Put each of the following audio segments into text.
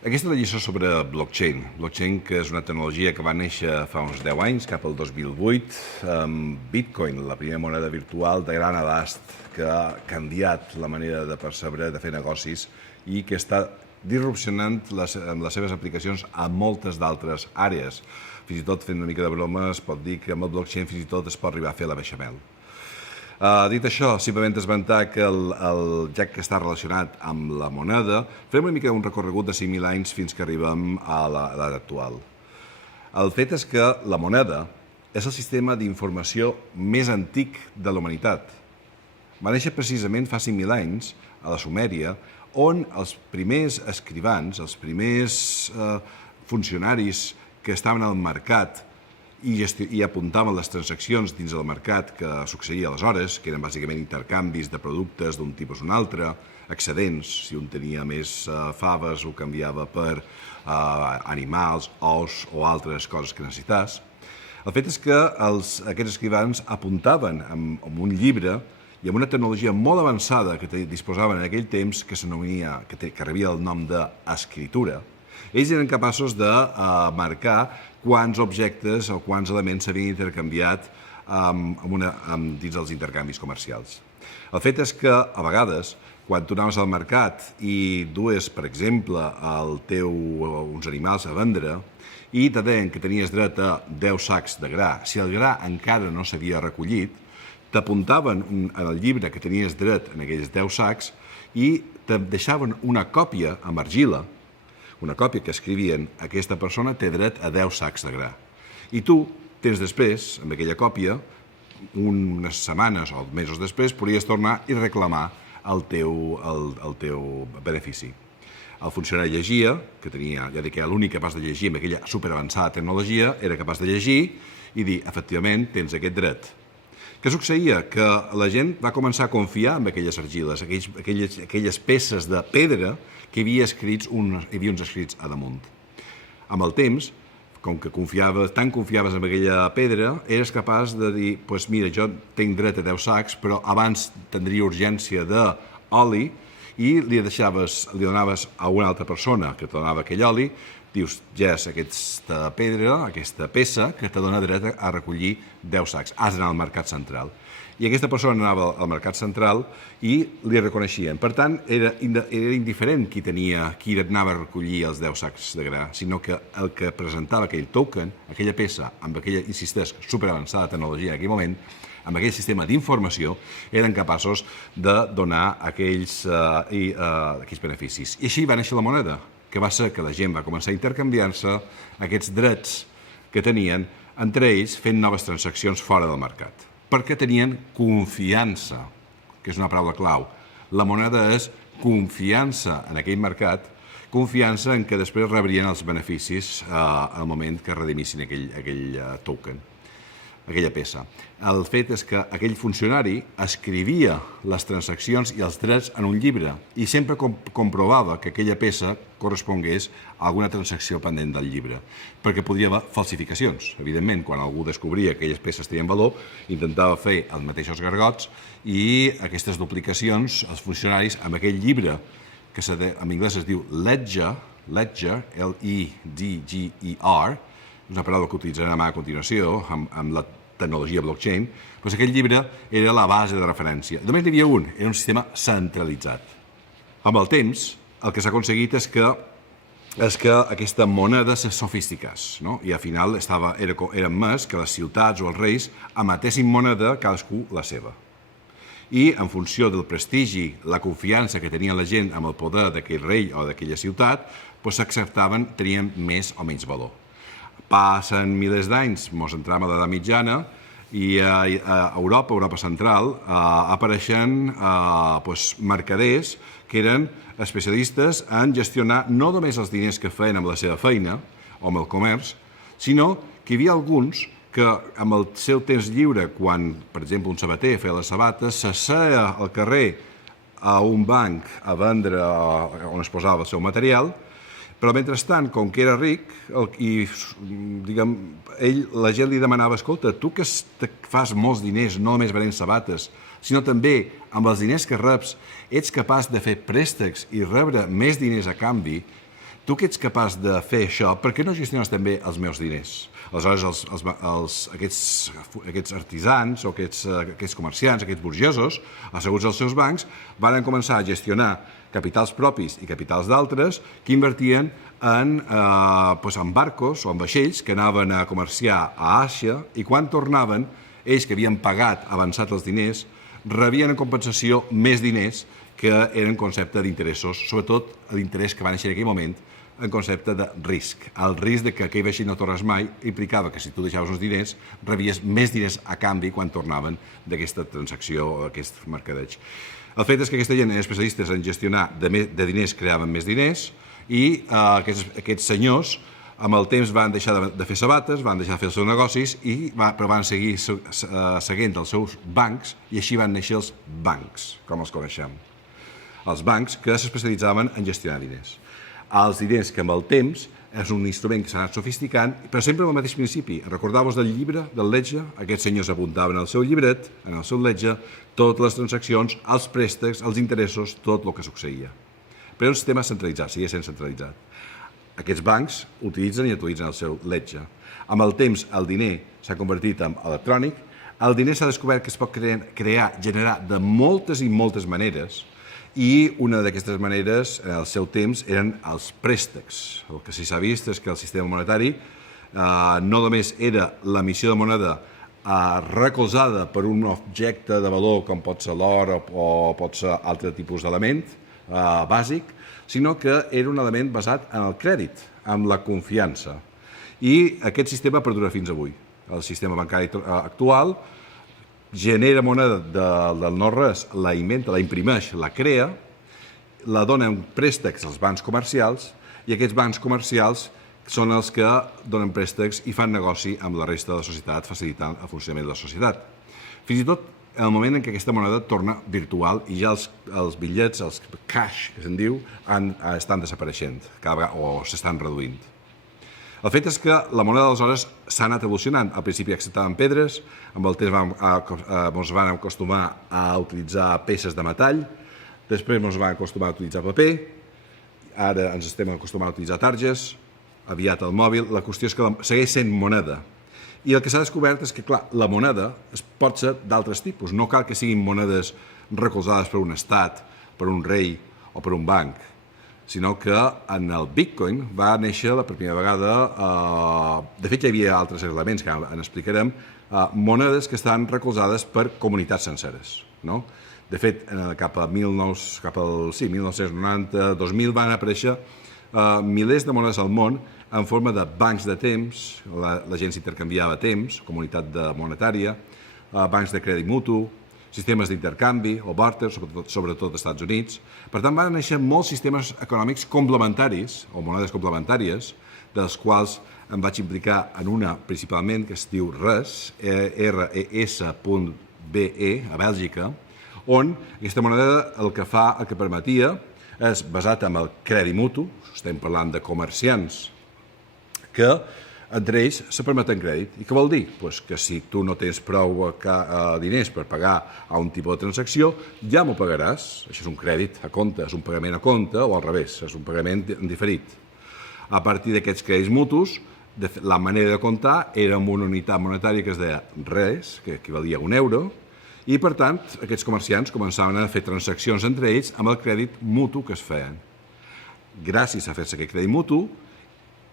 Aquesta és la lliçó sobre blockchain. Blockchain, que és una tecnologia que va néixer fa uns 10 anys, cap al 2008, amb Bitcoin, la primera moneda virtual de gran abast que ha canviat la manera de percebre, de fer negocis i que està disrupcionant amb les seves aplicacions a moltes d'altres àrees. Fins i tot, fent una mica de broma, es pot dir que amb el blockchain fins i tot es pot arribar a fer la beixamel. Dit això, simplement esmentar que ja que està relacionat amb la moneda, farem una mica un recorregut de 5.000 anys fins que arribem a l'edat actual. El fet és que la moneda és el sistema d'informació més antic de la humanitat. Va néixer precisament fa 5.000 anys a la Sumèria, on els primers escrivans, els primers funcionaris que estaven al mercat i apuntaven les transaccions dins del mercat que succeïa aleshores, que eren bàsicament intercanvis de productes d'un tipus o un altre, excedents, si un tenia més faves ho canviava per animals, ous o altres coses que necessités. El fet és que aquests escrivans apuntaven amb un llibre i amb una tecnologia molt avançada que disposaven en aquell temps que rebia el nom d'escriptura. Ells eren capaços de marcar quants objectes o quants elements s'havien intercanviat dins dels intercanvis comercials. El fet és que, a vegades, quan tu anaves al mercat i dues, per exemple, uns animals a vendre i te deien que tenies dret a 10 sacs de gra, si el gra encara no s'havia recollit, t'apuntaven en el llibre que tenies dret en aquells 10 sacs i te deixaven una còpia amb argila, una còpia que escrivien aquesta persona té dret a 10 sacs de gra. I tu, temps després, amb aquella còpia, unes setmanes o mesos després, podries tornar i reclamar el teu benefici. El funcionari llegia, que tenia, ja dic que era l'únic capaç de llegir amb aquella superavançada tecnologia, era capaç de llegir i dir, efectivament, tens aquest dret. Què succeïa? Que la gent va començar a confiar en aquelles argiles, aquelles peces de pedra que hi havia uns escrits a damunt. Amb el temps, com que tant confiaves en aquella pedra, eres capaç de dir, doncs mira, jo tinc dret a 10 sacs, però abans tindria urgència d'oli i li donaves a una altra persona que te donava aquell oli, dius, ja és aquesta pedra, aquesta peça, que te dona dret a recollir 10 sacs. Has d'anar al mercat central. I aquesta persona anava al mercat central i li reconeixien. Per tant, era indiferent qui anava a recollir els 10 sacs de gra, sinó que el que presentava aquell token, aquella peça, amb aquella, insisteix, superavançada tecnologia en aquell moment, amb aquell sistema d'informació, eren capaços de donar aquells beneficis. I així va néixer la moneda, que va ser que la gent va començar a intercanviar-se aquests drets que tenien entre ells fent noves transaccions fora del mercat. Perquè tenien confiança, que és una paraula clau. La moneda és confiança en aquell mercat, confiança en que després rebrien els beneficis al moment que redimissin aquell token, aquella peça. El fet és que aquell funcionari escrivia les transaccions i els drets en un llibre i sempre comprovava que aquella peça correspongués a alguna transacció pendent del llibre, perquè podria haver falsificacions. Evidentment, quan algú descobria que aquelles peces tenien valor, intentava fer els mateixos gargots i aquestes duplicacions, els funcionaris, amb aquell llibre, que en anglès es diu ledger, L-E-D-G-E-R, és una paraula que utilitzarem a continuació amb la tecnologia blockchain, doncs aquell llibre era la base de referència. Només n'hi havia un, era un sistema centralitzat. Amb el temps, el que s'ha aconseguit és que aquesta moneda se sofisticés, no? I al final era més que les ciutats o els reis emetessin moneda cadascú la seva. I en funció del prestigi, la confiança que tenia la gent amb el poder d'aquell rei o d'aquella ciutat, s'acceptaven, tenien més o menys valor. Passen milers d'anys, ens entrem a l'edat mitjana, i a Europa central, apareixen mercaders que eren especialistes en gestionar no només els diners que feien amb la seva feina o amb el comerç, sinó que hi havia alguns que amb el seu temps lliure, quan, per exemple, un sabater feia les sabates, s'asseia al carrer a un banc a vendre on es posava el seu material, però mentrestant, com que era ric, la gent li demanava, escolta, tu que fas molts diners, no només venent sabates, sinó també amb els diners que reps, ets capaç de fer préstecs i rebre més diners a canvi, tu que ets capaç de fer això, per què no gestiones també els meus diners? Aleshores, aquests artisans o aquests comerciants, aquests burgesos, asseguts als seus bancs, van començar a gestionar capitals propis i capitals d'altres que invertien en barcos o en vaixells que anaven a comerciar a Àsia i quan tornaven, ells que havien pagat avançat els diners, rebien en compensació més diners que eren concepte d'interessos, sobretot l'interès que va néixer en aquell moment en concepte de risc. El risc de que aquell vaixell no tornés mai implicava que si tu deixaves uns diners, rebies més diners a canvi quan tornaven d'aquesta transacció o aquest mercadeig. El fet és que aquesta gent eren especialistes en gestionar de diners, creaven més diners i aquests senyors amb el temps van deixar de fer sabates, van deixar de fer els seus negocis, però van seguir seguint els seus bancs i així van néixer els bancs, com els coneixem. Els bancs que s'especialitzaven en gestionar diners. Els diners que amb el temps és un instrument que s'ha anat sofisticant, però sempre amb el mateix principi. Recordeu-vos del llibre, del ledger? Aquests senyors apuntaven al seu llibret, en el seu ledger, totes les transaccions, els préstecs, els interessos, tot el que succeïa. Però un sistema centralitzat, seguia sent centralitzat. Aquests bancs utilitzen i actualitzen el seu ledger. Amb el temps, el diner s'ha convertit en electrònic. El diner s'ha descobert que es pot generar de moltes i moltes maneres, i una d'aquestes maneres, al seu temps, eren els préstecs. El que sí s'ha vist és que el sistema monetari no només era l'emissió de moneda recolzada per un objecte de valor com pot ser l'or o pot ser altre tipus d'element bàsic, sinó que era un element basat en el crèdit, en la confiança. I aquest sistema perdura fins avui. El sistema bancari actual genera moneda del no-res, la inventa, la imprimeix, la crea, la dona en préstecs als bancs comercials i aquests bancs comercials són els que donen préstecs i fan negoci amb la resta de la societat, facilitant el funcionament de la societat. Fins i tot en el moment en què aquesta moneda torna virtual i ja els bitllets, els cash, que se'n diu, estan desapareixent o s'estan reduint. El fet és que la moneda d'aleshores s'ha anat evolucionant. Al principi acceptaven pedres, amb el temps ens van acostumar a utilitzar peces de metall, després ens van acostumar a utilitzar paper, ara ens estem acostumant a utilitzar targes, aviat el mòbil. La qüestió és que segueix sent moneda. I el que s'ha descobert és que, clar, la moneda pot ser d'altres tipus. No cal que siguin monedes recolzades per un estat, per un rei o per un banc, sinó que en el Bitcoin va néixer per primera vegada, de fet ja hi havia altres elements que en explicarem, monedes que estan recolzades per comunitats senceres. De fet, cap al 1990, 2000 van aparèixer milers de monedes al món en forma de bancs de temps, la gent s'intercanviava temps, comunitat monetària, bancs de crèdit mutu, sistemes d'intercanvi o barter, sobretot als Estats Units. Per tant, van néixer molts sistemes econòmics complementaris, o monedes complementàries, dels quals em vaig implicar en una principalment, que es diu RES, RES.BE, a Bèlgica, on aquesta moneda el que permetia és basat en el crèdit mutu, estem parlant de comerciants, que entre ells se permeten crèdit. I què vol dir? Que si tu no tens prou diners per pagar a un tipus de transacció, ja m'ho pagaràs. Això és un crèdit a compte, és un pagament a compte o al revés, és un pagament diferit. A partir d'aquests crèdits mutus, la manera de comptar era amb una unitat monetària que es deia RES, que equivalia a €1, i per tant aquests comerciants començaven a fer transaccions entre ells amb el crèdit mutu que es feien. Gràcies a fer-se aquest crèdit mutu,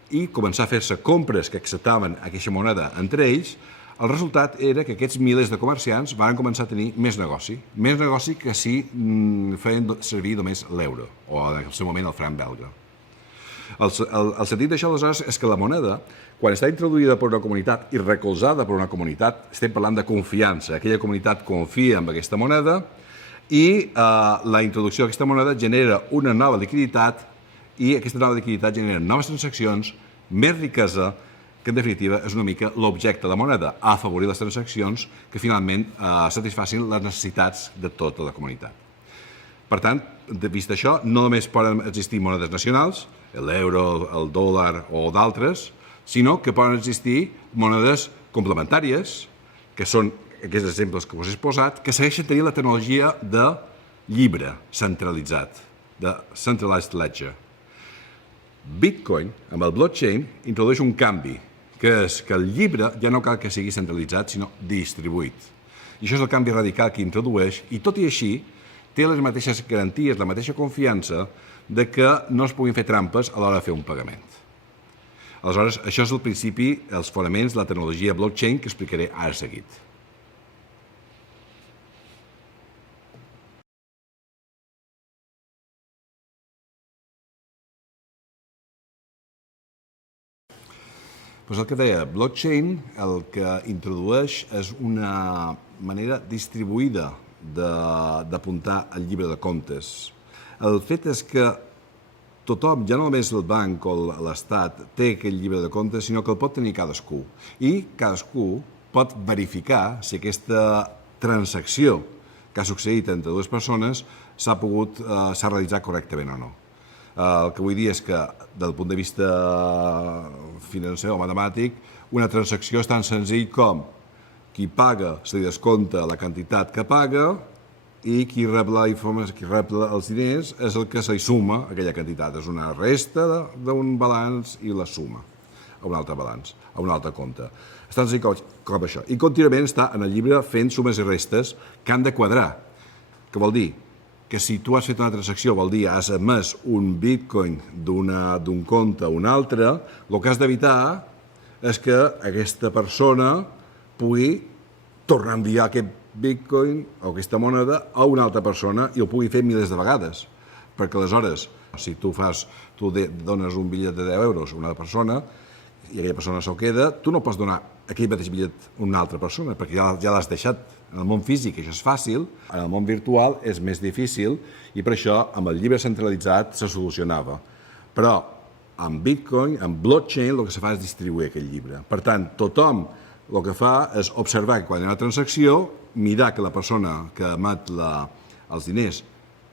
i començar a fer-se compres que acceptaven aquesta moneda entre ells, el resultat era que aquests milers de comerciants van començar a tenir més negoci que si feien servir només l'euro, o en el seu moment el franc belga. El sentit d'això, aleshores, és que la moneda, quan està introduïda per una comunitat i recolzada per una comunitat, estem parlant de confiança, aquella comunitat confia en aquesta moneda i la introducció d'aquesta moneda genera una nova liquiditat i aquesta nova liquiditat genera noves transaccions, més riquesa, que en definitiva és una mica l'objecte de la moneda, afavorir les transaccions que finalment satisfacin les necessitats de tota la comunitat. Per tant, vist això, no només poden existir monedes nacionals, l'euro, el dòlar o d'altres, sinó que poden existir monedes complementàries, que són aquests exemples que us he posat, que segueixen tenint la tecnologia de llibre centralitzat, de centralized ledger. Bitcoin, amb el blockchain, introdueix un canvi, que és que el llibre ja no cal que sigui centralitzat, sinó distribuït. I això és el canvi radical que introdueix, i tot i així, té les mateixes garanties, la mateixa confiança de que no es puguin fer trampes a l'hora de fer un pagament. Aleshores, això és el principi, els fonaments de la tecnologia blockchain que explicaré ara seguit. Doncs el que deia, blockchain el que introdueix és una manera distribuïda d'apuntar el llibre de comptes. El fet és que tothom, ja no només el banc o l'Estat, té aquell llibre de comptes, sinó que el pot tenir cadascú. I cadascú pot verificar si aquesta transacció que ha succeït entre dues persones s'ha realitzat correctament o no. El que vull dir és que, del punt de vista financer o matemàtic, una transacció és tan senzill com qui paga se li descompta la quantitat que paga i qui rep els diners és el que se li suma aquella quantitat. És una resta d'un balanç i la suma a un altre balanç, a un altre compte. És tan senzill com això. I contínuament està en el llibre fent sumes i restes que han de quadrar. Què vol dir? Que si tu has fet una transacció, vol dir has emès un bitcoin d'un compte a un altre, el que has d'evitar és que aquesta persona pugui tornar a enviar aquest bitcoin o aquesta moneda a una altra persona i ho pugui fer milers de vegades. Perquè aleshores, si tu dones un bitllet de 10 euros a una persona i aquella persona se'l queda, tu no pots donar aquell mateix bitllet a una altra persona perquè ja l'has deixat. En el món físic això és fàcil, en el món virtual és més difícil i per això amb el llibre centralitzat se solucionava. Però amb Bitcoin, amb blockchain, el que se fa és distribuir aquell llibre. Per tant, tothom el que fa és observar que quan hi ha una transacció, mirar que la persona que emet els diners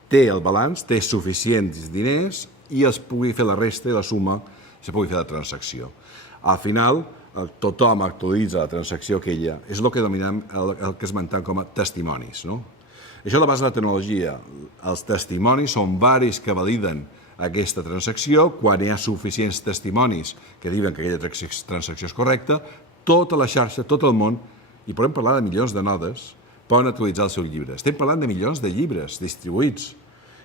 té el balanç, té suficients diners i es pugui fer la resta i la suma i se pugui fer la transacció. Al final, tothom actualitza la transacció aquella. És el que denominem, el que esmentem com a testimonis. Això és la base de la tecnologia. Els testimonis són varis que validen aquesta transacció. Quan hi ha suficients testimonis que diuen que aquella transacció és correcta, tota la xarxa, tot el món, i podem parlar de milions de nodes, poden actualitzar el seu llibre. Estem parlant de milions de llibres distribuïts.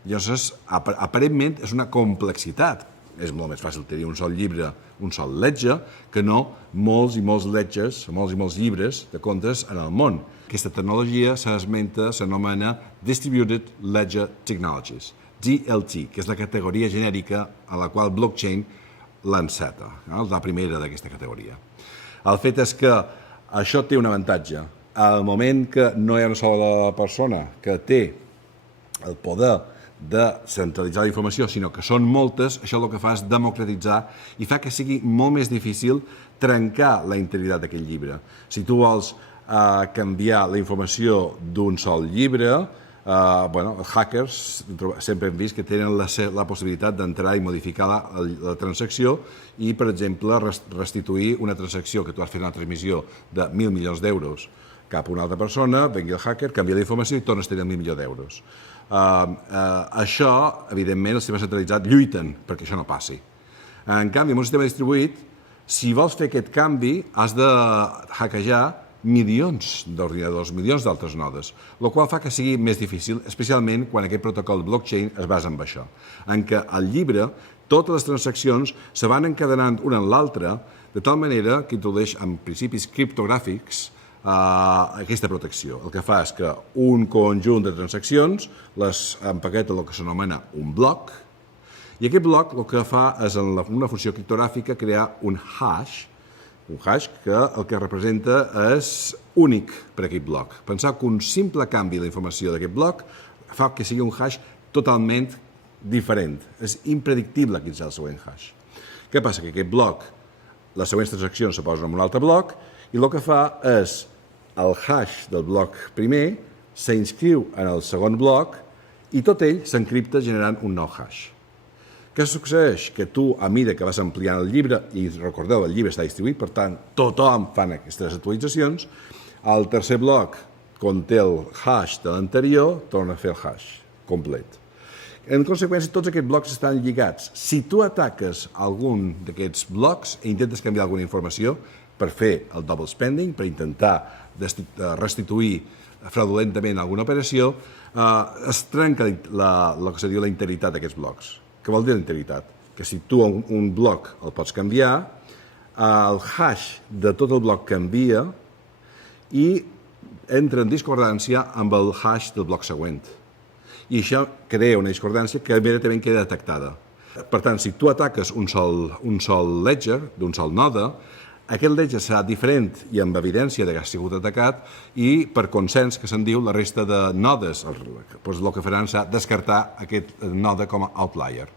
Llavors, aparentment, és una complexitat. És molt més fàcil tenir un sol llibre, un sol ledger, que no molts i molts ledgers, molts i molts llibres de comptes en el món. Aquesta tecnologia s'anomena Distributed Ledger Technologies, DLT, que és la categoria genèrica a la qual blockchain l'enceta, la primera d'aquesta categoria. El fet és que això té un avantatge. Al moment que no hi ha una sola persona que té el poder de centralitzar la informació, sinó que són moltes, això el que fa és democratitzar i fa que sigui molt més difícil trencar la integritat d'aquest llibre. Si tu vols canviar la informació d'un sol llibre, els hackers sempre hem vist que tenen la possibilitat d'entrar i modificar la transacció i, per exemple, restituir una transacció que tu has fet una transmissió de 1.000 milions d'euros cap a una altra persona, vengui el hacker, canvia la informació i tornes a tenir 1.000 milions d'euros. Això, evidentment, el sistema centralitzat lluiten perquè això no passi. En canvi, en un sistema distribuït, si vols fer aquest canvi, has de hackejar milions d'ordinadors, milions d'altres nodes, el qual fa que sigui més difícil, especialment quan aquest protocol blockchain es basa en això, en què al llibre totes les transaccions se van encadenant una en l'altra de tal manera que introdueix en principis criptogràfics aquesta protecció. El que fa és que un conjunt de transaccions les empaqueta el que s'anomena un bloc i aquest bloc el que fa és en una funció criptogràfica crear un hash que el que representa és únic per a aquest bloc. Penseu que un simple canvi de la informació d'aquest bloc fa que sigui un hash totalment diferent. És impredictible quin serà el següent hash. Què passa? Que aquest bloc, les següents transaccions se posen en un altre bloc i el que fa és el hash del bloc primer s'inscriu en el segon bloc i tot ell s'encripta generant un nou hash. Què succeeix? Que tu, a mesura que vas ampliant el llibre, i recordeu, el llibre està distribuït, per tant, tothom fan aquestes actualitzacions, el tercer bloc conté el hash de l'anterior, torna a fer el hash complet. En conseqüència, tots aquests blocs estan lligats. Si tu ataques algun d'aquests blocs i intentes canviar alguna informació per fer el double spending, per intentar restituir fraudulentament alguna operació, es trenca el que se diu la integritat d'aquests blocs. Què vol dir la integritat? Que si tu un bloc el pots canviar, el hash de tot el bloc canvia i entra en discordància amb el hash del bloc següent. I això crea una discordància que immediatament queda detectada. Per tant, si tu ataques un sol ledger, d'un sol node, aquest ledger serà diferent i amb evidència que ha sigut atacat i per consens, que se'n diu, la resta de nodes, el que faran serà descartar aquest node com a outlier.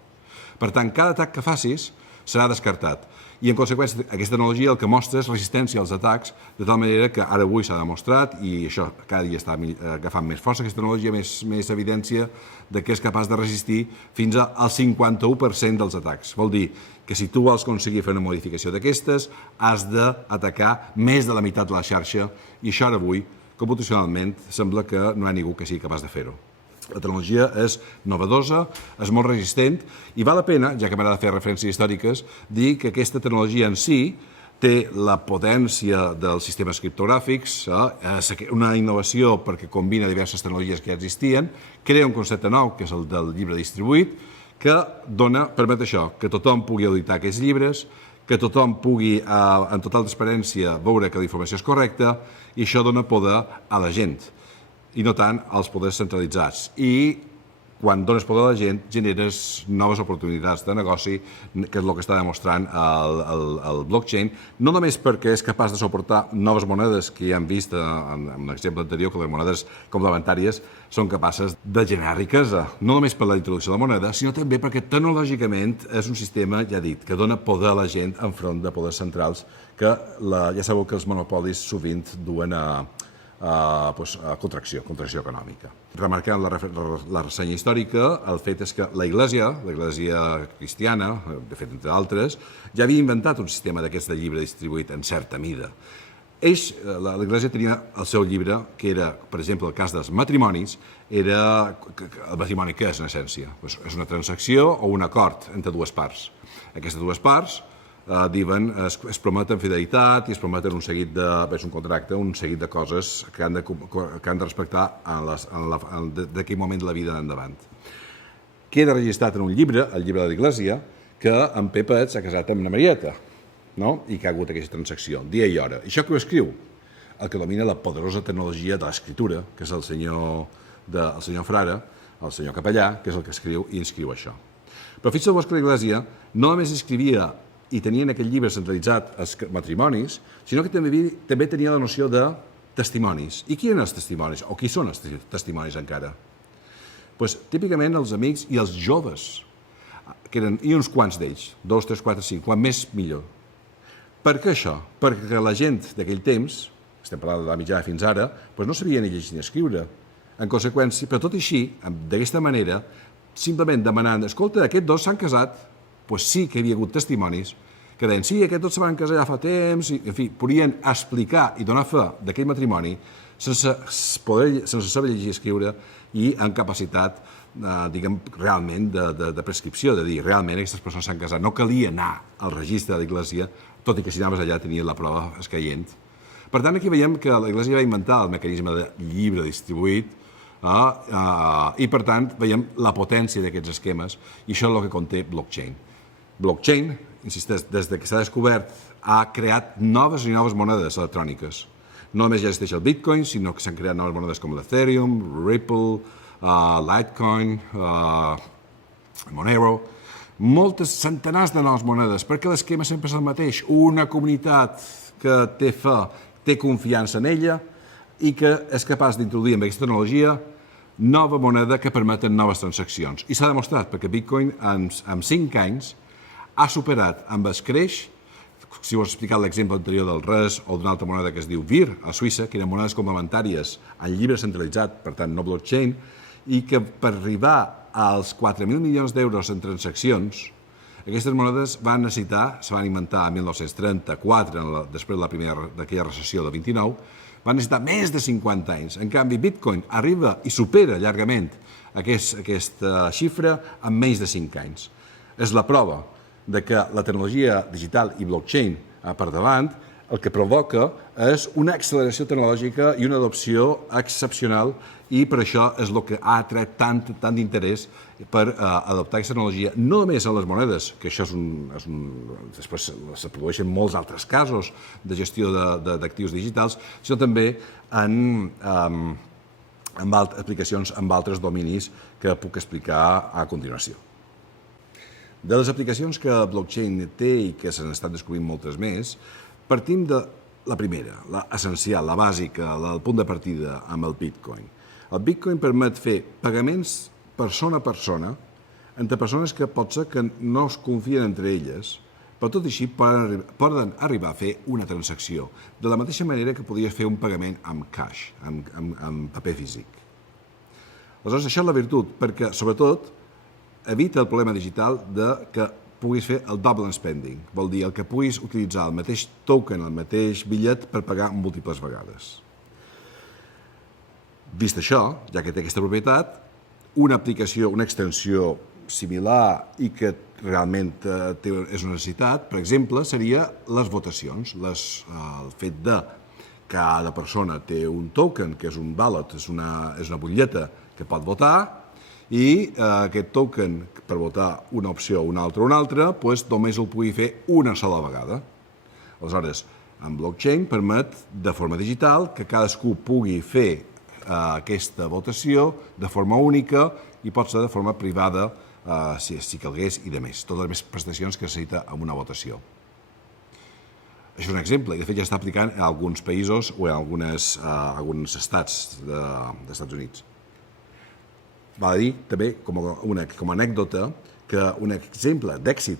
Per tant, cada atac que facis serà descartat. I, en conseqüència, aquesta tecnologia el que mostra és resistència als atacs, de tal manera que ara avui s'ha demostrat, i això cada dia està agafant més força, aquesta tecnologia, més evidència de que és capaç de resistir fins al 51% dels atacs. Vol dir que si tu vols aconseguir fer una modificació d'aquestes, has d'atacar més de la meitat de la xarxa, i això ara avui, computacionalment, sembla que no hi ha ningú que sigui capaç de fer-ho. La tecnologia és novedosa, és molt resistent i val la pena, ja que m'agrada fer referències històriques, dir que aquesta tecnologia en si té la potència dels sistemes criptogràfics, una innovació perquè combina diverses tecnologies que ja existien, crea un concepte nou, que és el del llibre distribuït, que permet això, que tothom pugui auditar aquests llibres, que tothom pugui, en total transparència, veure que la informació és correcta, i això dona poder a la gent i no tant als poders centralitzats. I quan dones poder a la gent, generes noves oportunitats de negoci, que és el que està demostrant el blockchain, no només perquè és capaç de suportar noves monedes que ja hem vist en l'exemple anterior, que les monedes complementàries són capaces de generar riquesa, no només per la introducció de la moneda, sinó també perquè tecnològicament és un sistema, ja dit, que dona poder a la gent enfront de poders centrals que ja sabeu que els monopolis sovint duen a contracció econòmica. Remarcant la ressenya històrica, el fet és que la Iglésia cristiana, de fet entre altres, ja havia inventat un sistema d'aquests de llibre distribuït en certa mida. La Iglésia tenia el seu llibre, que era, per exemple, el cas dels matrimonis, era el matrimoni què és en essència? És una transacció o un acord entre dues parts. Aquestes dues parts es prometen fidelitat i es prometen un seguit un contracte, un seguit de coses que han de respectar d'aquell moment de la vida endavant. Queda registrat en un llibre, el llibre de l'Iglésia, que en Pepet s'ha casat amb una Marieta, i que ha hagut aquesta transacció, dia i hora. I això que ho escriu? El que domina la poderosa tecnologia de l'escriptura, que és el senyor frare, el senyor capellà, que és el que escriu i inscriu això. Però fixeu-vos que l'Iglésia no només escrivia i tenia en aquell llibre centralitzat els matrimonis, sinó que també tenia la noció de testimonis. I qui eren els testimonis? O qui són els testimonis encara? Doncs típicament els amics i els joves, i uns quants d'ells, 2, 3, 4, 5, quan més millor. Per què això? Perquè la gent d'aquell temps, estem parlant de la mitjana fins ara, no sabia ni llegir ni escriure. En conseqüència, però tot així, d'aquesta manera, simplement demanant, escolta, aquests dos s'han casat, doncs sí que hi havia hagut testimonis que deien, sí, aquests dos se van casar ja fa temps, i, en fi, podien explicar i donar fe d'aquell matrimoni sense saber llegir i escriure i amb capacitat, diguem, realment de prescripció, de dir, realment aquestes persones s'han casat. No calia anar al registre de l'Iglésia, tot i que si anaves allà tenia la prova escaient. Per tant, aquí veiem que l'Iglésia va inventar el mecanisme de llibre distribuït i, per tant, veiem la potència d'aquests esquemes i això és el que conté blockchain. Blockchain, insisteix, des que s'ha descobert, ha creat noves i noves monedes electròniques. No només ja existeix el Bitcoin, sinó que s'han creat noves monedes com l'Ethereum, Ripple, Litecoin, Monero, moltes centenars de noves monedes, perquè l'esquema sempre és el mateix. Una comunitat que té fe, té confiança en ella i que és capaç d'introduir amb aquesta tecnologia nova moneda que permeten noves transaccions. I s'ha demostrat, perquè Bitcoin en 5 anys ha superat amb escreix, si us he explicat l'exemple anterior del RES o d'una altra moneda que es diu VIR a Suïssa, que eren monedes complementàries en llibre centralitzat, per tant no blockchain, i que per arribar als 4.000 milions d'euros en transaccions, aquestes monedes se van inventar en 1934, després de la primera d'aquella recessió del 29, va necessitar més de 50 anys. En canvi, Bitcoin arriba i supera llargament aquesta xifra en menys de 5 anys. És la prova de que la tecnologia digital i blockchain per davant el que provoca és una acceleració tecnològica i una adopció excepcional i per això és el que ha atret tant d'interès per adoptar aquesta tecnologia, no només en les monedes, que això després se produeixen molts altres casos de gestió d'actius digitals, sinó també en aplicacions en altres dominis que puc explicar a continuació. De les aplicacions que blockchain té i que se n'estan descobrint moltes més, partim de la primera, l'essencial, la bàsica, el punt de partida amb el Bitcoin. El Bitcoin permet fer pagaments persona a persona entre persones que potser que no es confien entre elles, però tot i així poden arribar a fer una transacció, de la mateixa manera que podies fer un pagament amb cash, amb paper físic. Aleshores, això és la virtut, perquè, sobretot, evita el problema digital de que puguis fer el double spending, vol dir el que puguis utilitzar el mateix token, el mateix bitllet per pagar múltiples vegades. Vist això, ja que té aquesta propietat, una aplicació, una extensió similar i que realment és una necessitat, per exemple, seria les votacions, el fet de que cada persona té un token, que és un ballot, és una butlleta que pot votar, i aquest token, per votar una opció o una altra, només el pugui fer una sola vegada. Aleshores, en blockchain permet, de forma digital, que cadascú pugui fer aquesta votació de forma única i pot ser de forma privada, si calgués, i de més. Totes les prestacions que necessita en una votació. Això és un exemple, i de fet ja està aplicant en alguns països o en alguns estats dels Estats Units. Val a dir, també, com a anècdota, que un exemple d'èxit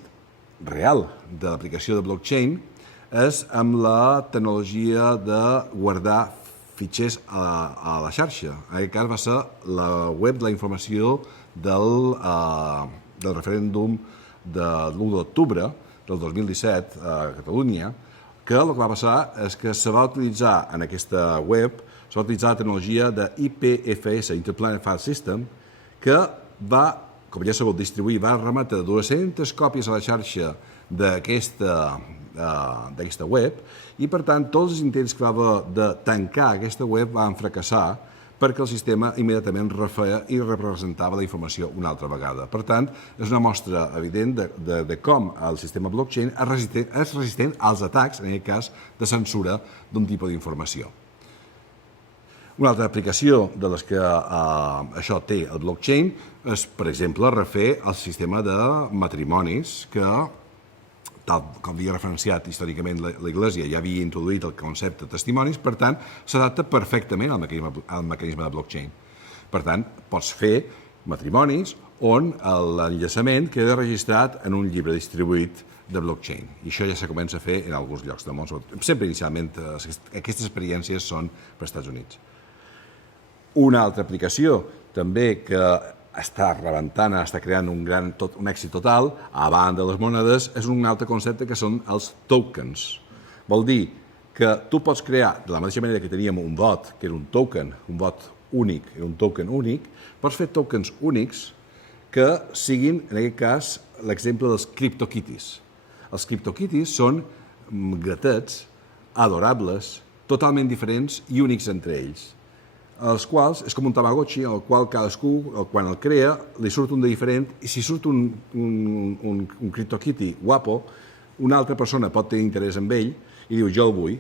real de l'aplicació de blockchain és amb la tecnologia de guardar fitxers a la xarxa. En aquest cas va ser la web de la informació del referèndum de l'1 d'octubre del 2017 a Catalunya, que el que va passar és que se va utilitzar en aquesta web la tecnologia de IPFS, Interplanet File System, que va, com ja sabeu, distribuir, va remetre 200 còpies a la xarxa d'aquesta web i, per tant, tots els intents que va haver de tancar aquesta web van fracassar perquè el sistema immediatament refeia i representava la informació una altra vegada. Per tant, és una mostra evident de com el sistema blockchain és resistent als atacs, en aquest cas, de censura d'un tipus d'informació. Una altra aplicació de les que això té el blockchain és, per exemple, refer el sistema de matrimonis que, tal com havia referenciat històricament l'Església, ja havia introduït el concepte de testimonis, per tant, s'adapta perfectament al mecanisme de blockchain. Per tant, pots fer matrimonis on l'enllaçament queda registrat en un llibre distribuït de blockchain. I això ja se comença a fer en alguns llocs del món. Sempre inicialment aquestes experiències són per als Estats Units. Una altra aplicació també que està rebentant, està creant un èxit total, a banda de les monedes, és un altre concepte que són els tokens. Vol dir que tu pots crear, de la mateixa manera que teníem un vot, que era un token, un vot únic, era un token únic, pots fer tokens únics que siguin, en aquest cas, l'exemple dels CryptoKitties. Els CryptoKitties són gatets adorables, totalment diferents i únics entre ells, els quals és com un Tamagotchi, el qual cadascú, quan el crea, li surt un de diferent, i si surt un CryptoKitty guapo, una altra persona pot tenir interès en ell i diu, jo el vull,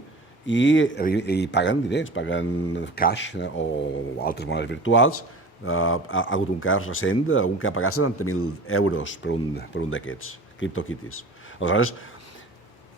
i paguen diners, paguen cash o altres monedes virtuals. Ha hagut un cas recent d'un que ha pagat 70.000 euros per un d'aquests, CryptoKitties. Aleshores,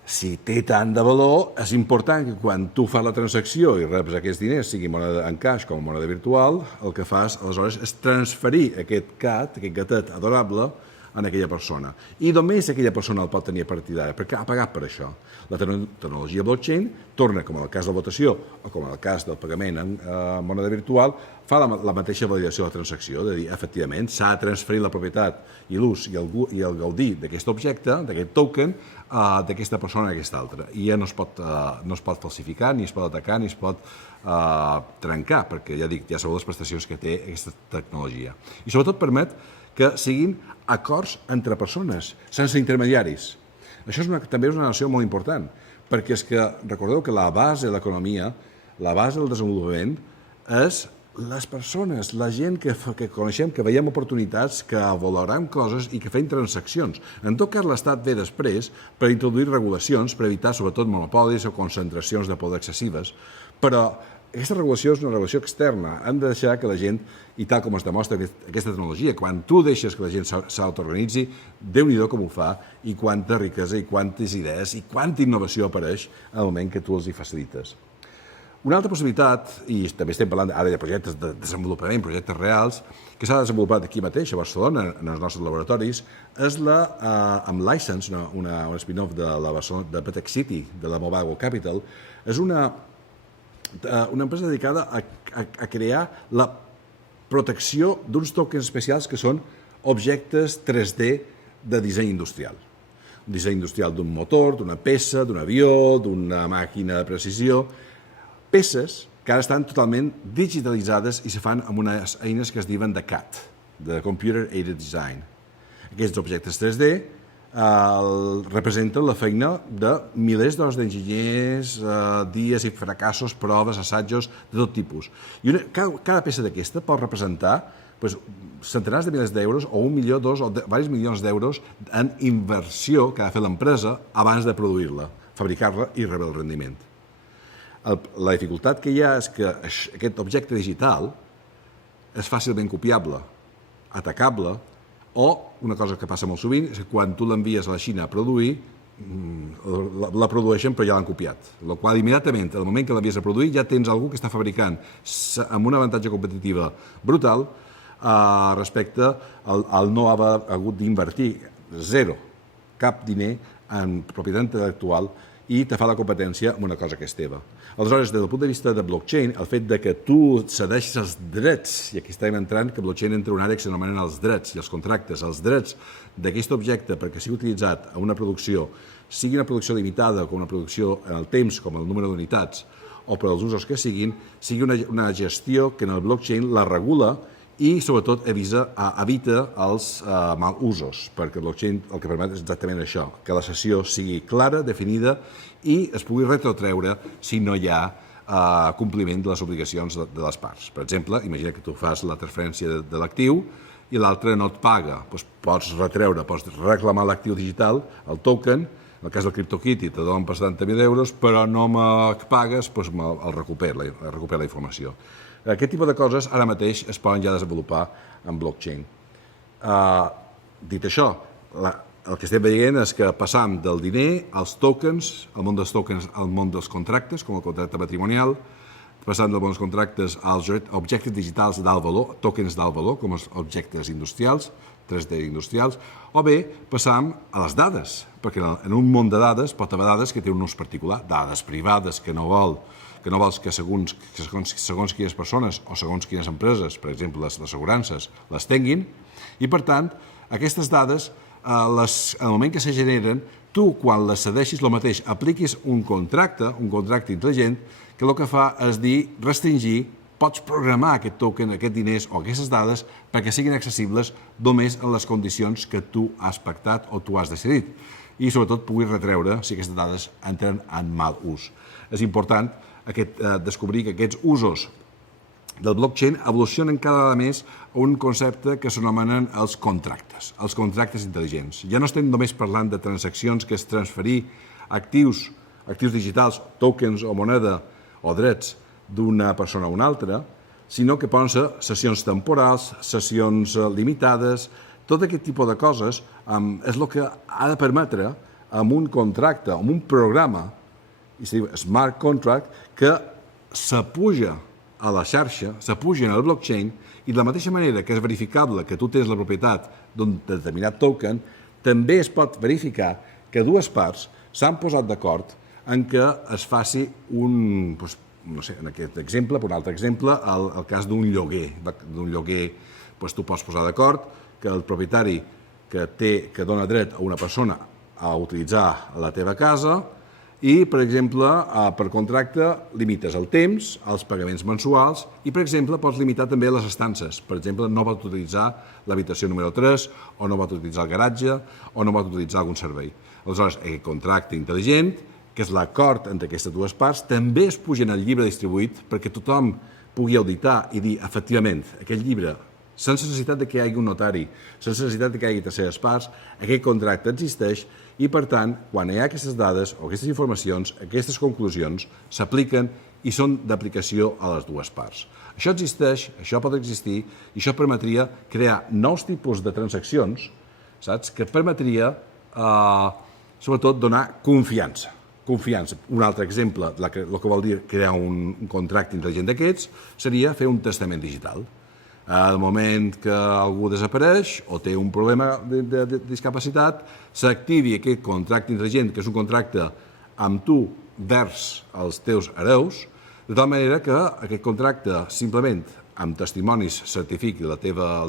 si té tant de valor, és important que quan tu fas la transacció i reps aquests diners, sigui moneda en cash com moneda virtual, el que fas, aleshores, és transferir aquest gatet adorable en aquella persona. I només aquella persona el pot tenir a partir d'ara, perquè ha pagat per això. La tecnologia blockchain torna, com en el cas de la votació o com en el cas del pagament en moneda virtual, fa la mateixa validació de la transacció, de dir, efectivament, s'ha transferit la propietat i l'ús i el gaudir d'aquest objecte, d'aquest token, d'aquesta persona a aquesta altra. I ja no es pot falsificar, ni es pot atacar, ni es pot trencar, perquè ja dic, ja sabeu les prestacions que té aquesta tecnologia. I sobretot permet que siguin acords entre persones, sense intermediaris. Això també és una noció molt important, perquè és que recordeu que la base de l'economia, la base del desenvolupament, és les persones, la gent que coneixem, que veiem oportunitats, que valorem coses i que fem transaccions. En tot cas, l'Estat ve després per introduir regulacions, per evitar sobretot monopolis o concentracions de poder excessives, però aquesta regulació és una regulació externa. Hem de deixar que la gent, i tal com es demostra aquesta tecnologia, quan tu deixes que la gent s'autoorganitzi, Déu-n'hi-do com ho fa, i quanta riquesa, i quantes idees, i quanta innovació apareix al moment que tu els hi facilites. Una altra possibilitat, i també estem parlant ara de projectes de desenvolupament, projectes reals, que s'ha desenvolupat aquí mateix, a Barcelona, en els nostres laboratoris, és amb License, un spin-off de Petech City, de la Mobile Capital, és una empresa dedicada a crear la protecció d'uns tokens especials que són objectes 3D de disseny industrial. Un disseny industrial d'un motor, d'una peça, d'un avió, d'una màquina de precisió, peces que ara estan totalment digitalitzades i se fan amb unes eines que es diuen de CAD, de Computer Aided Design. Aquests objectes 3D representen la feina de milers d'hores d'enginyers, dies i fracassos, proves, assajos, de tot tipus. I cada peça d'aquesta pot representar centenars de milers d'euros o 1 milió, 2 o diversos milions d'euros en inversió que ha de fer l'empresa abans de produir-la, fabricar-la i rebre el rendiment. La dificultat que hi ha és que aquest objecte digital és fàcilment copiable, atacable, o una cosa que passa molt sovint és que quan tu l'envies a la Xina a produir, la produeixen però ja l'han copiat. El qual immediatament, al moment que l'envies a produir, ja tens algú que està fabricant amb un avantatge competitiva brutal respecte al no haver hagut d'invertir zero, cap diner en propietat intel·lectual i te fa la competència amb una cosa que és teva. Aleshores, des del punt de vista de blockchain, el fet de que tu cedeixis els drets, i aquí estem entrant que blockchain entra en una àrea que s'anomenen els drets i els contractes, els drets d'aquest objecte perquè sigui utilitzat en una producció, sigui una producció limitada com una producció en el temps, com el número d'unitats, o per als usos que siguin, sigui una gestió que en el blockchain la regula i, sobretot, evita els mal usos, perquè el blockchain el que permet és exactament això, que la sessió sigui clara, definida i es pugui retrotreure si no hi ha compliment de les obligacions de les parts. Per exemple, imagina que tu fas la transferència de l'actiu i l'altre no et paga. Pots retreure, pots reclamar l'actiu digital, el token, en el cas del CryptoKitty te donen per 70.000 euros, però no me pagues, el recupera la informació. Aquest tipus de coses ara mateix es poden ja desenvolupar en blockchain. Dit això, el que estem veient és que passam del diner als tokens, al món dels tokens al món dels contractes, com el contracte patrimonial, passant del món dels contractes als objectes digitals d'alt valor, tokens d'alt valor, com els objectes industrials, 3D industrials, o bé passam a les dades, perquè en un món de dades pot haver dades que tenen un ús particular, dades privades que no vols que segons quines persones o segons quines empreses, per exemple les assegurances, les tinguin, i per tant, aquestes dades, en el moment que se generen, tu quan les cedeixis el mateix, apliquis un contracte intel·ligent, que el que fa és dir, restringir, pots programar aquest token, aquests diners o aquestes dades perquè siguin accessibles només en les condicions que tu has pactat o tu has decidit i sobretot puguis retreure si aquestes dades entren en mal ús. És important descobrir que aquests usos del blockchain evolucionen cada vegada més a un concepte que s'anomenen els contractes intel·ligents. Ja no estem només parlant de transaccions que és transferir actius digitals, tokens o moneda o drets d'una persona a una altra, sinó que poden ser sessions temporals, sessions limitades, tot aquest tipus de coses és el que ha de permetre amb un contracte, amb un programa, i es diu smart contract, que s'apuja a la xarxa, se pugen al blockchain i de la mateixa manera que és verificable que tu tens la propietat d'un determinat token, també es pot verificar que dues parts s'han posat d'acord en què es faci un, no sé, en aquest exemple, per un altre exemple, el cas d'un lloguer. D'un lloguer, tu pots posar d'acord que el propietari que dona dret a una persona a utilitzar la teva casa i, per exemple, per contracte limites el temps, els pagaments mensuals i, per exemple, pots limitar també les estances. Per exemple, no pots utilitzar l'habitació número 3 o no pots utilitzar el garatge o no pots utilitzar algun servei. Aleshores, aquest contracte intel·ligent, que és l'acord entre aquestes dues parts, també es puja en el llibre distribuït perquè tothom pugui auditar i dir, efectivament, aquest llibre, sense necessitat que hi hagi un notari, sense necessitat que hi hagi terceres parts, aquest contracte existeix i, per tant, quan hi ha aquestes dades o aquestes informacions, aquestes conclusions s'apliquen i són d'aplicació a les dues parts. Això existeix, això pot existir i això permetria crear nous tipus de transaccions, saps? Que permetria, sobretot, donar confiança. Confiança. Un altre exemple, el que vol dir crear un contracte intel·ligent d'aquests, seria fer un testament digital. Al moment que algú desapareix o té un problema de discapacitat, s'activi aquest contracte intel·ligent, que és un contracte amb tu vers els teus hereus, de tal manera que aquest contracte simplement amb testimonis certifiqui el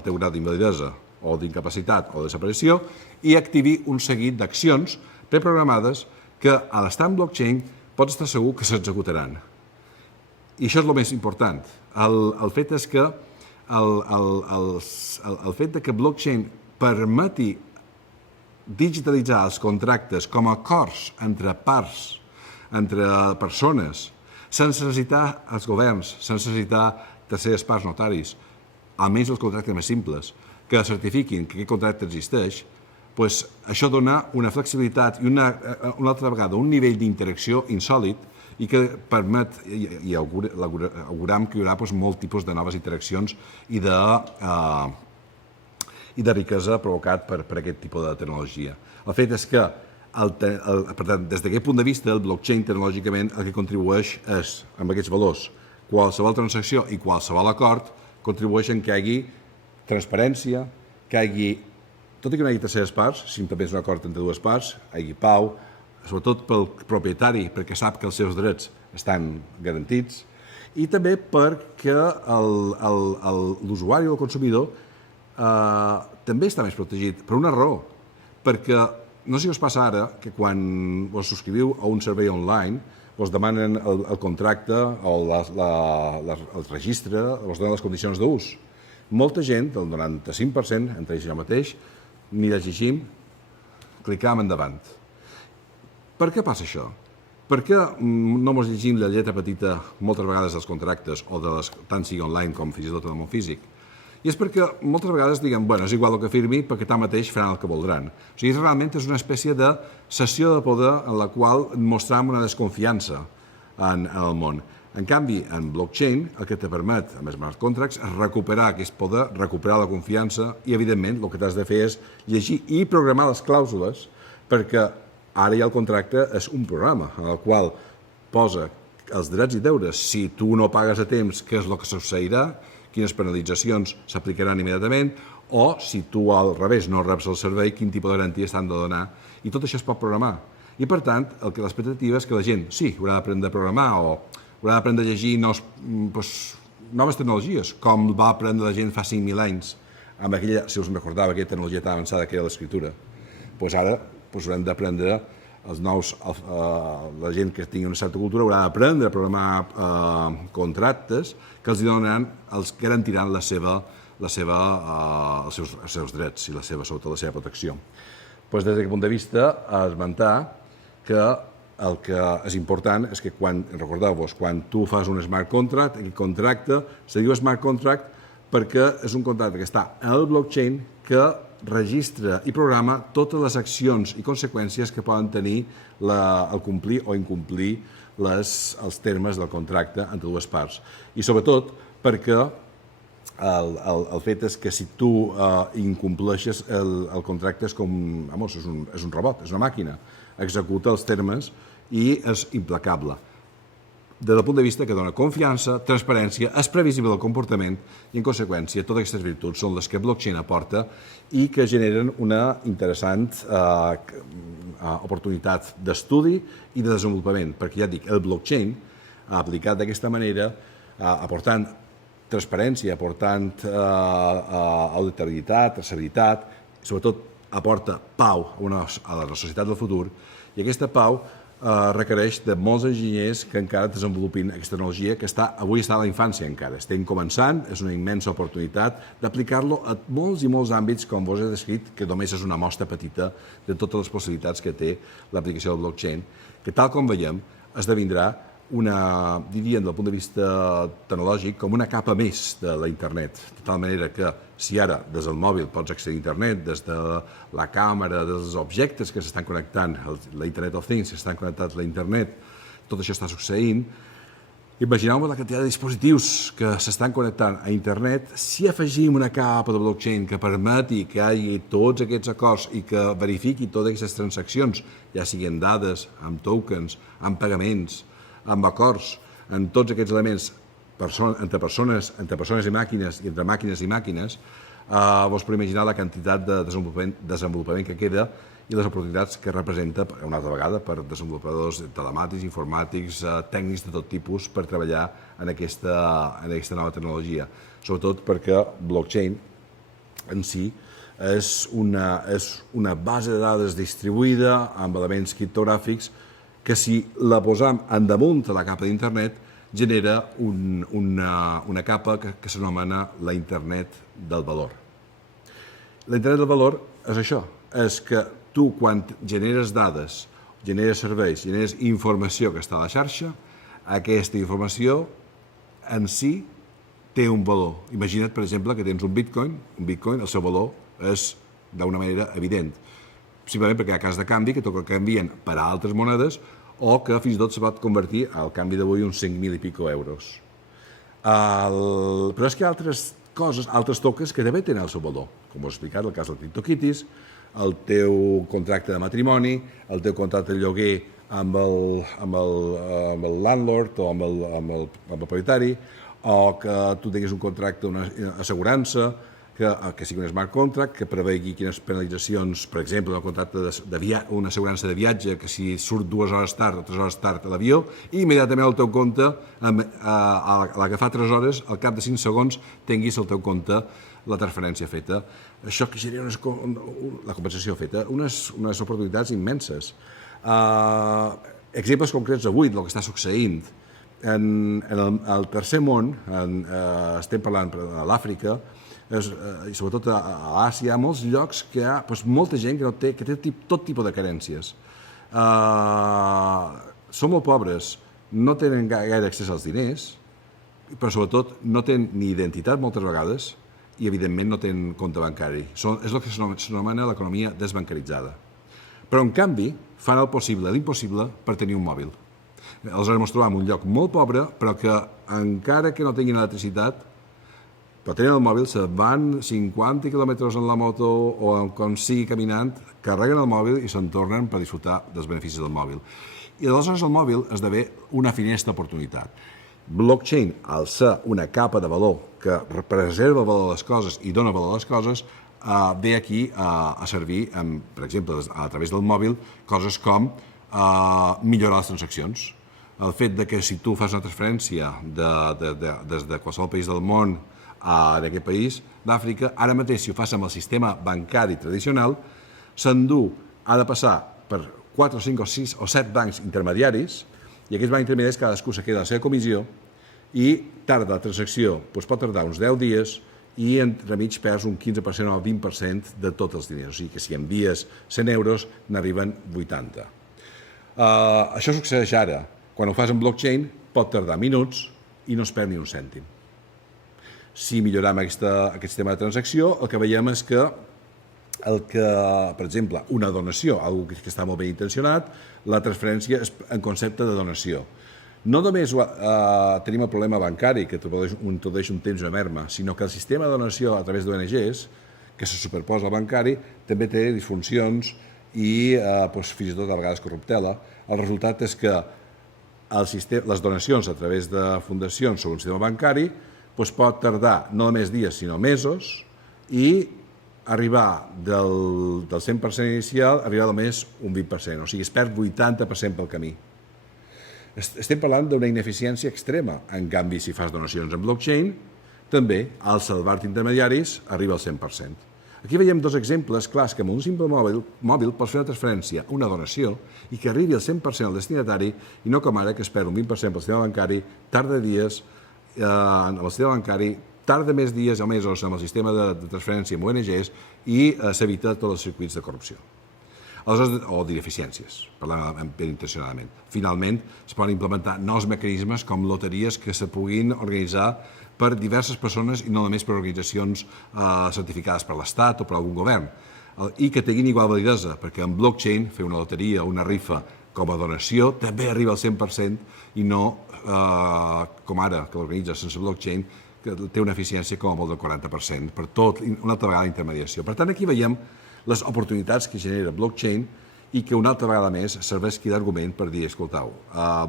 teu grau d'invalidesa o d'incapacitat o desaparició i activi un seguit d'accions preprogramades que a l'estar en blockchain pots estar segur que s'executaran. I això és el més important. El fet és que el fet que blockchain permeti digitalitzar els contractes com a acords entre parts, entre persones, sense necessitar els governs, sense necessitar terceres parts notaris, almenys els contractes més simples, que certifiquin que aquest contracte existeix, això dona una flexibilitat i una altra vegada un nivell d'interacció insòlid i que permet, i auguram que hi haurà molts tipus de noves interaccions i de riquesa provocat per aquest tipus de tecnologia. El fet és que, per tant, des d'aquest punt de vista, el blockchain tecnològicament el que contribueix és, amb aquests valors, qualsevol transacció i qualsevol acord contribueixen que hi hagi transparència, que hi hagi, tot i que no hi hagi terceres parts, simplement és un acord entre dues parts, hi hagi pau, sobretot pel propietari, perquè sap que els seus drets estan garantits, i també perquè l'usuari o el consumidor també està més protegit, per una raó, perquè no sé si us passa ara que quan us subscriviu a un servei online us demanen el contracte o el registre, us donen les condicions d'ús. Molta gent, el 95%, entre ells jo mateix, ni la llegim, clicam endavant. Per què passa això? Per què no ens llegim la lletra petita moltes vegades dels contractes o tant sigui online com fins i tot en el món físic? I és perquè moltes vegades diguem, bueno, és igual el que firmi perquè tanmateix faran el que voldran. O sigui, realment és una espècie de cessió de poder en la qual mostrem una desconfiança en el món. En canvi, en blockchain, el que te permet, amb smart contracts, és recuperar aquest poder, recuperar la confiança i, evidentment, el que t'has de fer és llegir i programar les clàusules perquè ara ja el contracte és un programa en el qual posa els drets i deures. Si tu no pagues a temps, què és el que succeirà, quines penalitzacions s'aplicaran immediatament, o si tu al revés no reps el servei, quin tipus de garanties t'han de donar. I tot això es pot programar. I per tant, l'expectativa és que la gent, sí, haurà d'aprendre a programar o haurà d'aprendre a llegir noves tecnologies, com va aprendre la gent fa 5.000 anys, amb aquella, si us recordava, aquella tecnologia tan avançada que era l'escriptura. Ara haurem d'aprendre la gent que tingui una certa cultura haurà d'aprendre a programar contractes que els garantiran els seus drets i sobretot la seva protecció. Des d'aquest punt de vista, esmentar que el que és important és que, recordeu-vos, quan tu fas un smart contract, aquest contracte se diu smart contract perquè és un contracte que està en el blockchain que registra i programa totes les accions i conseqüències que poden tenir el complir o incomplir els termes del contracte entre dues parts. I sobretot perquè el fet és que si tu incompleixes el contracte és un robot, és una màquina, executa els termes i és implacable. des del punt de vista que dona confiança, transparència, és previsible el comportament i, en conseqüència, totes aquestes virtuts són les que blockchain aporta i que generen una interessant oportunitat d'estudi i de desenvolupament, perquè ja et dic, el blockchain aplicat d'aquesta manera, aportant transparència, aportant auditabilitat, traçabilitat, sobretot aporta pau a la societat del futur, i aquesta pau requereix de molts enginyers que encara desenvolupin aquesta tecnologia que avui està a la infància encara. Estem començant, és una immensa oportunitat d'aplicar-lo a molts i molts àmbits, com vos he descrit, que només és una mostra petita de totes les possibilitats que té l'aplicació del blockchain, que tal com veiem esdevindrà diríem, del punt de vista tecnològic, com una capa més de la internet. De tal manera que si ara des del mòbil pots accedir a internet, des de la càmera, des dels objectes que s'estan connectant, la Internet of Things, que estan connectats a la internet, tot això està succeint. Imagineu-vos la quantitat de dispositius que s'estan connectant a internet. Si afegim una capa de blockchain que permeti que hi hagi tots aquests acords i que verifiqui totes aquestes transaccions, ja siguin dades, amb tokens, amb pagaments, amb acords, en tots aquests elements entre persones i màquines i entre màquines i màquines, vos podeu imaginar la quantitat de desenvolupament que queda i les oportunitats que representa, una altra vegada, per desenvolupadors telemàtics, informàtics, tècnics de tot tipus per treballar en aquesta nova tecnologia. Sobretot perquè blockchain en si és una base de dades distribuïda amb elements criptogràfics que si la posam en damunt de la capa d'internet genera una capa que s'anomena la internet del valor. La internet del valor és això, és que tu quan generes dades, generes serveis, generes informació que està a la xarxa, aquesta informació en si té un valor. Imagina't, per exemple, que tens un bitcoin, el seu valor és d'una manera evident, simplement perquè hi ha cas de canvi que tot el canvien per a altres monedes o que fins i tot se pot convertir al canvi d'avui uns 5.000 i pico euros. Però és que hi ha altres coses, altres tokens que també tenen el seu valor, com us he explicat, el cas del CryptoKitties, el teu contracte de matrimoni, el teu contracte de lloguer amb el landlord o amb el propietari, o que tu tinguis un contracte, una assegurança, que sigui un smart contract, que prevegi quines penalitzacions, per exemple, un contracte una assegurança de viatge, que si surt 2 hores tard o 3 hores tard a l'avió, i immediatament al teu compte, a la que fa 3 hores, al cap de 5 segons, tinguis al teu compte la transferència feta. Això que genera la compensació feta, unes oportunitats immenses. Exemples concrets avui del que està succeint. En el tercer món, estem parlant de l'Àfrica, i sobretot a l'Àsia, hi ha molts llocs que hi ha molta gent que té tot tipus de carències. Són molt pobres, no tenen gaire accés als diners, però sobretot no tenen ni identitat moltes vegades i evidentment no tenen compte bancari. És el que s'anomena l'economia desbancaritzada. Però en canvi fan el possible i l'impossible per tenir un mòbil. Aleshores ens trobem en un lloc molt pobre, però que encara que no tinguin electricitat, però tenen el mòbil, se van 50 quilòmetres en la moto o com sigui caminant, carreguen el mòbil i se'n tornen per disfrutar dels beneficis del mòbil. I aleshores el mòbil esdevé una finestra d'oportunitat. Blockchain, al ser una capa de valor que preserva el valor de les coses i dona valor a les coses, ve aquí a servir, per exemple, a través del mòbil, coses com millorar les transaccions. El fet que si tu fas una transferència des de qualsevol país del món en aquest país d'Àfrica, ara mateix, si ho fas amb el sistema bancari tradicional, ha de passar per 4 o 5 o 6 o 7 bancs intermediaris, i aquests bancs intermediaris cadascú se queda a la seva comissió i tarda la transacció, pot tardar uns 10 dies i entremig perds un 15% o 20% de tots els diners. O sigui que si envies 100 euros, n'arriben 80. Això succeeix ara. Quan ho fas en blockchain pot tardar minuts i no es perd ni un cèntim. Si millorem aquest sistema de transacció, el que veiem és que, per exemple, una donació, una cosa que està molt ben intencionat, la transferència és en concepte de donació. No només tenim el problema bancari, que introdueix un temps de merma, sinó que el sistema de donació a través d'ONGs, que se superposa al bancari, també té disfuncions i fins i tot a vegades corruptela. El resultat és que les donacions a través de fundacions sobre un sistema bancari pot tardar no només dies sinó mesos i arribar del 100% inicial, arribar només un 20%, o sigui, es perd 80% pel camí. Estem parlant d'una ineficiència extrema. En canvi, si fas donacions en blockchain, també al salvar-te intermediaris arriba al 100%. Aquí veiem dos exemples clars que amb un simple mòbil pots fer una transferència, una donació, i que arribi al 100% al destinatari i no com ara que es perd un 20% pel sistema bancari, tarda dies en el sistema bancari, tarda més dies o mesos amb el sistema de transferència amb ONGs i s'evita tots els circuits de corrupció. Aleshores, o d'ineficiències, parlant ben intencionadament. Finalment, es poden implementar nous mecanismes com loteries que se puguin organitzar per diverses persones i no només per organitzacions certificades per l'Estat o per algun govern, i que tinguin igual validesa, perquè en blockchain fer una loteria o una rifa com a donació també arriba al 100% i no com ara, que l'organitza sense blockchain, que té una eficiència com a molt del 40%, per tot, una altra vegada, intermediació. Per tant, aquí veiem les oportunitats que genera blockchain i que una altra vegada més serveixi d'argument per dir, escoltau,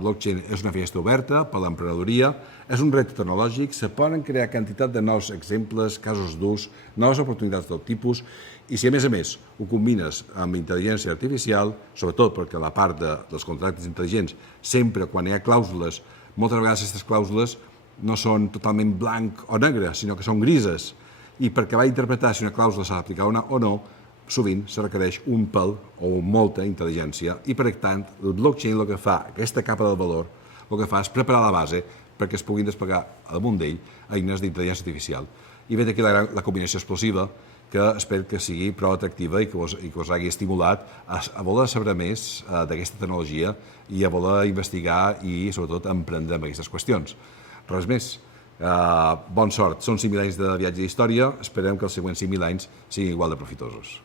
blockchain és una finestra oberta per a l'emprenedoria, és un repte tecnològic, se poden crear quantitat de nous exemples, casos d'ús, noves oportunitats del tipus, i si a més ho combines amb intel·ligència artificial, sobretot perquè la part dels contractes intel·ligents, sempre quan hi ha clàusules, moltes vegades aquestes clàusules no són totalment blanc o negre, sinó que són grises, i perquè va interpretar si una clàusula s'ha d'aplicar o no, sovint se requereix un pèl o molta intel·ligència i, per tant, el blockchain el que fa, aquesta capa del valor, el que fa és preparar la base perquè es puguin desplegar al damunt d'ell eines d'intel·ligència artificial. I ve d'aquí la combinació explosiva que espero que sigui prou atractiva i que us hagi estimulat a voler saber més d'aquesta tecnologia i a voler investigar i, sobretot, emprendre en aquestes qüestions. Res més. Bon sort. Són 5.000 anys de viatge d'història. Esperem que els següents 5.000 anys siguin igual de profitosos.